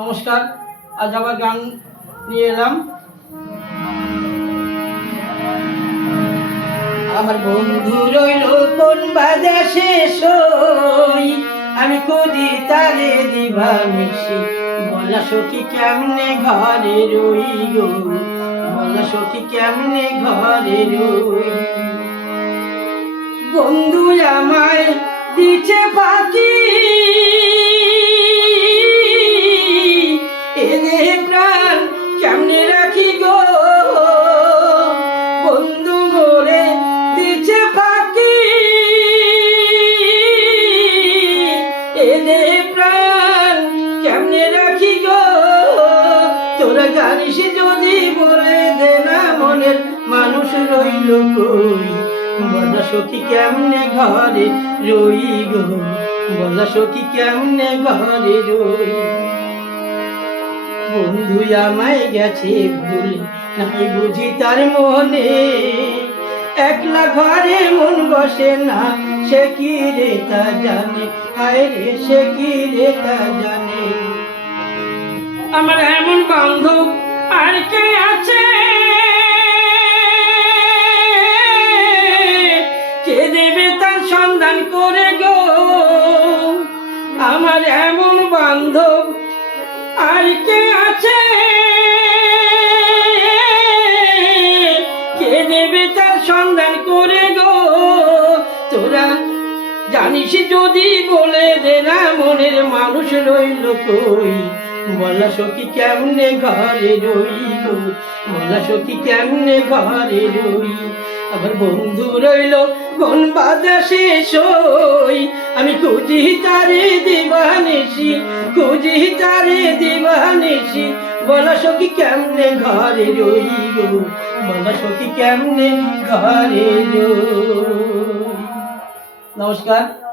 নমস্কার, আজ আবার গান নিয়ে এলাম। আমার বন্ধু রইল, কোন বাদেশে সই? আমি কদি তারে দিবা মিশি। বলা সখী কেমনে ঘরে রই গো? বলা সখী কেমনে ঘরে রই? বন্ধু আমায় দিছে পাখি। এনে প্রাণ কেমনে রাখি গো? তোরা জানিস যদি বলে দে না মনের মানুষ রইল কই? বলা সখী কেমনে ঘরে রই গো? বলা সখী কেমনে ঘরে রই? বন্ধু আমায় গেছে ভুলে, নাই বুঝি তার মনে। একলা ঘরে মন বসে না সে কি রে তা জানে? হায় রে, সে কি রে তা জানে? আমার এমন বান্ধব আর কে আছে? কে দেবে তার সন্ধান করে গো? আমার এমন বান্ধব আর কে আছে? জানিস যদি বলে দে না, মনের মানুষ রইল কই? বলা সখী কেমনে ঘরে রই গো বলা সখী কেমনে ঘরে রই? আবার বন্ধু রইল কোন বাদাসে সই আমি খুঁজি তারে দিবানিসি খুঁজি তারে দিবানিসি বলা সখী কেমনে ঘরে রই গো বলা সখী কেমনে ঘরে রই নমস্কার।